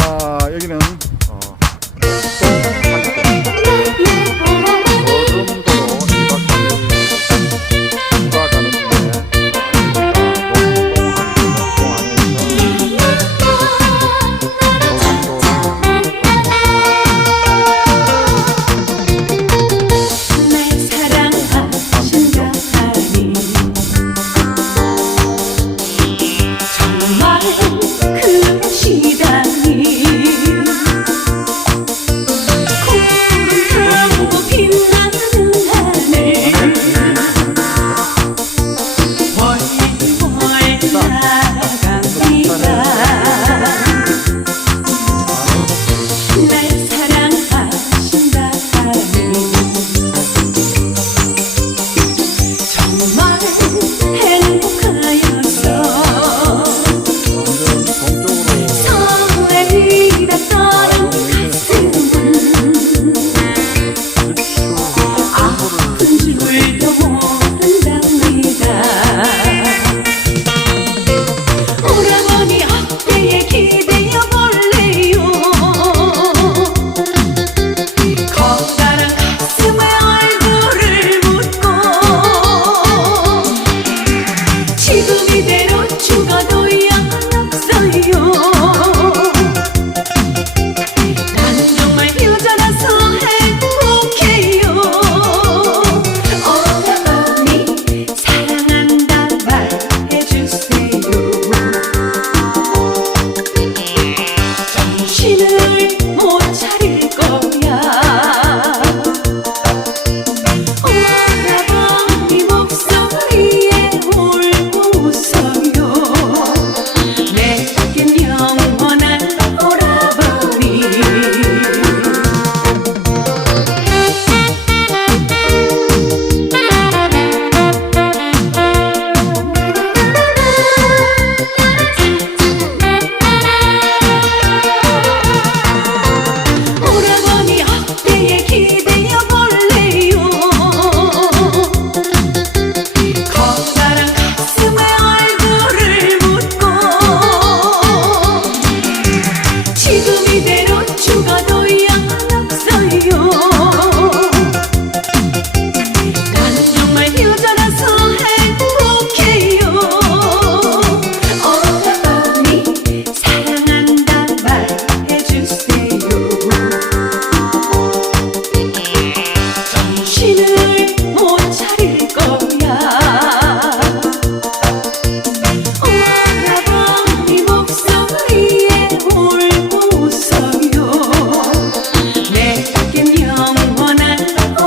아, 여기는 어,